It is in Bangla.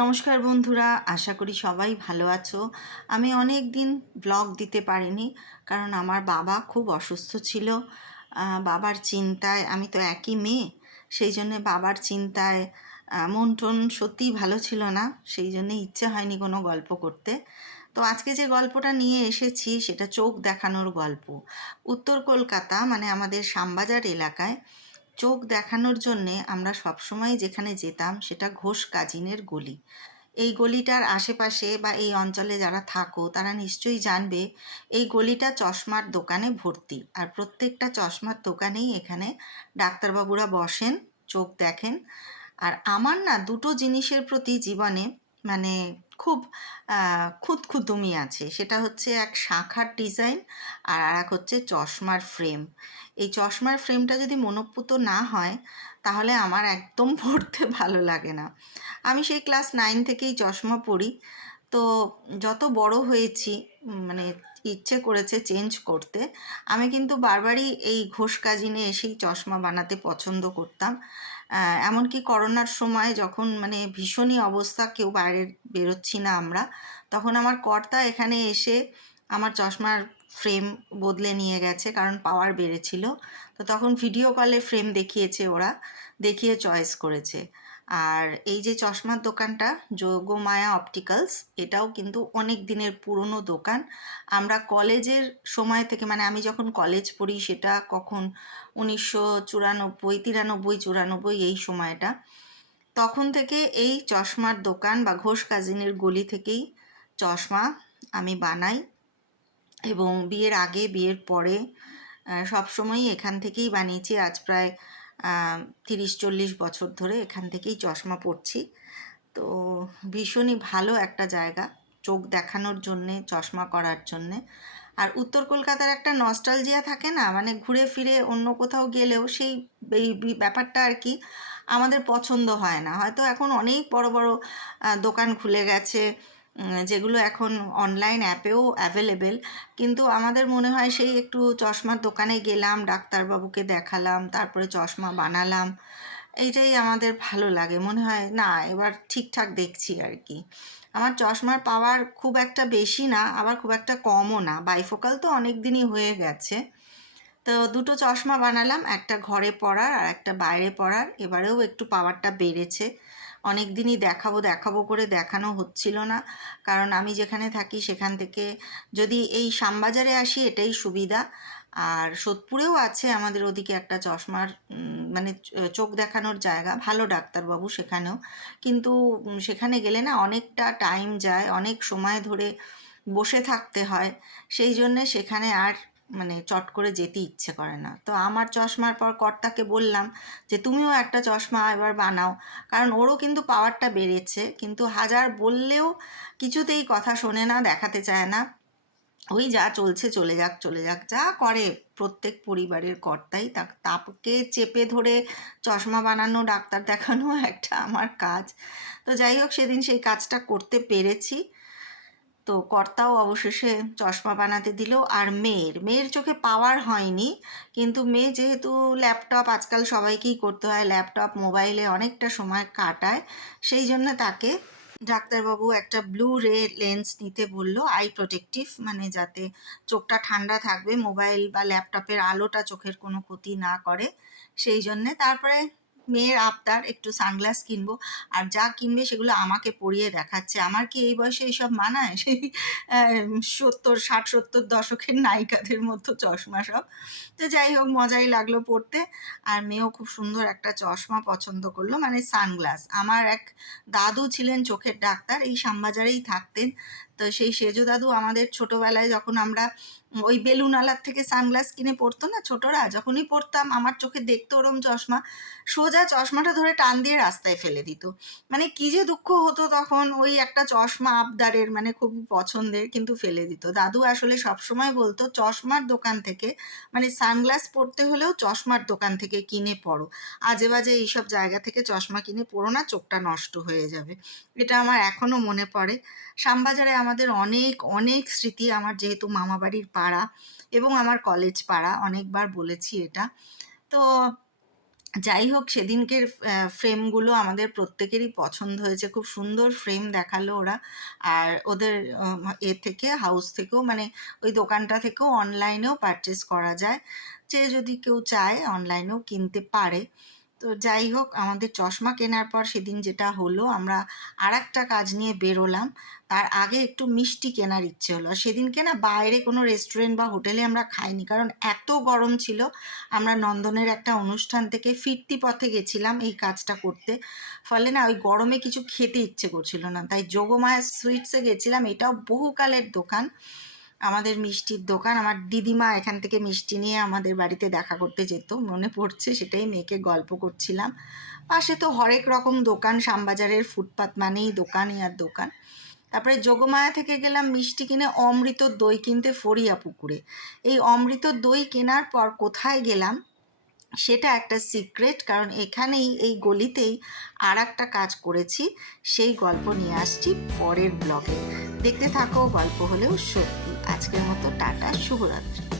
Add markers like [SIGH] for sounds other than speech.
নমস্কার বন্ধুরা, আশা করি সবাই ভালো আছো। আমি অনেক দিন ব্লগ দিতে পারিনি, কারণ আমার বাবা খুব অসুস্থ ছিল। বাবার চিন্তায়, আমি তো একই মেয়ে, সেই জন্য বাবার চিন্তায় মন টন সত্যিই ভালো ছিল না, সেই জন্য ইচ্ছে হয়নি কোনো গল্প করতে। তো আজকে যে গল্পটা নিয়ে এসেছি, সেটা চোখ দেখানোর গল্প। উত্তর কলকাতা মানে আমাদের শ্যামবাজার এলাকায় চোখ দেখানোর জন্যে আমরা সবসময় যেখানে যেতাম সেটা ঘোষ কাজিনের গলি। এই গলিটার আশেপাশে বা এই অঞ্চলে যারা থাকো, তারা নিশ্চয়ই জানবে এই গলিটা চশমার দোকানে ভর্তি। আর প্রত্যেকটা চশমার দোকানেই এখানে ডাক্তারবাবুরা বসেন, চোখ দেখেন। আর আমার না দুটো জিনিসের প্রতি জীবনে মানে খুব খুঁতখুতুমি আছে। সেটা হচ্ছে এক শাঁখার ডিজাইন আর আর এক হচ্ছে চশমার ফ্রেম। এই চশমার ফ্রেমটা যদি মনোপুত না হয়, তাহলে আমার একদম [LAUGHS] পড়তে ভালো লাগে না। আমি সেই ক্লাস নাইন থেকেই চশমা পড়ি তো যত বড় হয়েছি মানে ইচ্ছে করেছে চেঞ্জ করতে, আমি কিন্তু বারবারই এই ঘোষ কাজিনে এসেই চশমা বানাতে পছন্দ করতাম। এমনকি করোনার সময় যখন মানে ভীষণই অবস্থা, কেউ বাইরে বেরোচ্ছি না আমরা, তখন আমার কর্তা এখানে এসে আমার চশমার ফ্রেম বদলে নিয়ে গেছে, কারণ পাওয়ার বেড়েছিল। তো তখন ভিডিও কলে ফ্রেম দেখিয়েছে ওরা, দেখিয়ে চয়েস করেছে। আর এই যে চশমার দোকানটা, যোগমায়া অপটিক্যালস, এটাও কিন্তু অনেক দিনের পুরনো দোকান। আমরা কলেজের সময় থেকে মানে আমি যখন কলেজ পড়ি, সেটা কখন? উনিশশো চুরানব্বই, তিরানব্বই, চুরানব্বই, এই সময়টা। তখন থেকে এই চশমার দোকান বা ঘোষ কাজিনের গলি থেকেই চশমা আমি বানাই এবং বিয়ের আগে, বিয়ের পরে সব সময়ই এখান থেকেই বানিয়েছি। আজ প্রায় তিরিশ চল্লিশ বছর ধরে এখান থেকেই চশমা পরছি। তো ভীষণই ভালো একটা জায়গা চোখ দেখানোর জন্যে, চশমা করার জন্যে। আর উত্তর কলকাতার একটা নস্টালজিয়া থাকে না মানে ঘুরে ফিরে অন্য কোথাও গেলেও সেই ব্যাপারটা আর কি আমাদের পছন্দ হয় না। হয়তো এখন অনেক বড় বড় দোকান খুলে গেছে যেগুলো এখন অনলাইন অ্যাপেও অ্যাভেলেবেল কিন্তু আমাদের মনে হয় সেই একটু চশমার দোকানে গেলাম, ডাক্তারবাবুকে দেখালাম, তারপরে চশমা বানালাম। এইটাই আমাদের ভালো লাগে। মনে হয় না, এবার ঠিকঠাক দেখছি আর কি। আমার চশমার পাওয়ার খুব একটা বেশি না, আবার খুব একটা কমও না। বাইফোকাল তো অনেক দিনই হয়ে গেছে। তো দুটো চশমা বানালাম, একটা ঘরে পড়ার আর একটা বাইরে পড়ার এবারেও একটু পাওয়ারটা বেড়েছে। অনেক দিনই দেখাবো দেখাবো করে দেখানো হচ্ছিল না। কারণ আমি যেখানে থাকি সেখান থেকে যদি এই শ্যামবাজারে আসি এটাই সুবিধা। আর সোদপুরেও আছে আমাদের ওদিকে একটা চশমার মানে চোখ দেখানোর জায়গা। ভালো ডাক্তারবাবু সেখানেও। কিন্তু সেখানে গেলে না অনেকটা টাইম যায়, অনেক সময় ধরে বসে থাকতে হয়। সেই জন্যে সেখানে আর মানে চট করে যেতে ইচ্ছে করে না। তো আমার চশমার পর কর্তাকে বললাম যে, তুমিও একটা চশমা এবার বানাও। কারণ ওরও কিন্তু পাওয়ারটা বেড়েছে, কিন্তু হাজার বললেও কিছুতেই কথা শোনে না, দেখাতে চায় না। ওই যা চলছে, চলে যাক চলে যাক, যা করে প্রত্যেক পরিবারের কর্তাই। তা- তাকে চেপে ধরে চশমা বানানো, ডাক্তার দেখানো, [LAUGHS] একটা আমার কাজ। তো যাই হোক, সেদিন সেই কাজটা করতে পেরেছি। তো কর্তাও অবশেষে চশমা বানাতে দিল আর মেয়ের। মেয়ের চোখে পাওয়ার হয়নি, কিন্তু মেয়ে যেহেতু ল্যাপটপ, আজকাল সবাইকেই করতে হয় ল্যাপটপ, মোবাইলে অনেকটা সময় কাটায়, সেই জন্য তাকে ডাক্তারবাবু একটা ব্লু রে লেন্স নিতে বলল, আই প্রোটেক্টিভ মানে যাতে চোখটা ঠান্ডা থাকবে, মোবাইল বা ল্যাপটপের আলোটা চোখের কোনো ক্ষতি না করে। সেই জন্যে তারপরে মেয়ের আবদার, একটু সানগ্লাস কিনবো। আর যা কিনবে সেগুলো আমাকে পরিয়ে দেখাচ্ছে। আমার কি এই বয়সে এইসব মানায়? সেই সত্তর, ষাট, সত্তর দশকের নায়িকাদের মতো চশমা সব। তো যাই হোক, মজাই লাগল পড়তে। আর মেয়েও খুব সুন্দর একটা চশমা পছন্দ করল মানে সানগ্লাস। আমার এক দাদু ছিলেন চোখের ডাক্তার, এই শ্যামবাজারেই থাকতেন। তো সেই সেজো দাদু আমাদের ছোটোবেলায় যখন আমরা ওই বেলুনালার থেকে সানগ্লাস কিনে পড়তো না ছোটরা, যখনই পড়তাম আমার চোখে দেখতো ওরম চশমা, সোজা চশমাটা ধরে টান দিয়ে রাস্তায় ফেলে দিত। মানে কি যে দুঃখ হতো তখন ওই একটা চশমা আবদারের মানে খুব পছন্দের কিন্তু ফেলে দিত। দাদু আসলে সবসময় বলতো, চশমার দোকান থেকে মানে সানগ্লাস পরতে হলেও চশমার দোকান থেকে কিনে পড়ো আজে বাজে এইসব জায়গা থেকে চশমা কিনে পড়ো না, চোখটা নষ্ট হয়ে যাবে। এটা আমার এখনও মনে পড়ে। শ্যামবাজারে আমাদের অনেক অনেক স্মৃতি আমার যেহেতু মামাবাড়ির পাড়া এবং আমার কলেজ পাড়া, অনেকবার বলেছি এটা। তো যাই হোক, সেদিনকের ফ্রেমগুলো আমাদের প্রত্যেকেরই পছন্দ হয়েছে। খুব সুন্দর ফ্রেম দেখাল ওরা। আর ওদের এ থেকে হাউস থেকেও মানে ওই দোকানটা থেকেও অনলাইনেও পারচেস করা যায়। যে যদি কেউ চায় অনলাইনেও কিনতে পারে। তো যাই হোক, আমাদের চশমা কেনার পর সেদিন যেটা হলো, আমরা আর একটা কাজ নিয়ে বেরোলাম। তার আগে একটু মিষ্টি কেনার ইচ্ছে হলো। সেদিনকে না বাইরে কোনো রেস্টুরেন্ট বা হোটেলে আমরা খাইনি, কারণ এত গরম ছিল। আমরা নন্দনের একটা অনুষ্ঠান থেকে ফিরতি পথে গেছিলাম এই কাজটা করতে। ফলে না ওই গরমে কিছু খেতে ইচ্ছে করছিল না। তাই যোগমায়া সুইটসে গেছিলাম। এটাও বহুকালের দোকান। আমাদের মিষ্টির দোকান, আমার দিদিমা এখান থেকে মিষ্টি নিয়ে আমাদের বাড়িতে দেখা করতে যেত। মনে পড়ছে সেটাই মেয়েকে গল্প করছিলাম। পাশে তো হরেক রকম দোকান, শ্যামবাজারের ফুটপাত মানেই দোকানই আর দোকান। তারপরে যোগমায়া থেকে গেলাম মিষ্টি কিনে অমৃত দই কিনতে ফরিয়া পুকুরে। এই অমৃত দই কেনার পর কোথায় গেলাম? সেটা একটা সিক্রেট, কারণ এখানেই, এই গলিতেই আর একটা কাজ করেছি। সেই গল্প নিয়ে আসছি পরের ব্লগে। দেখতে থাকো, গল্প হলেও সত্যি। আজকের মতো টাটা শুভরাত্রি।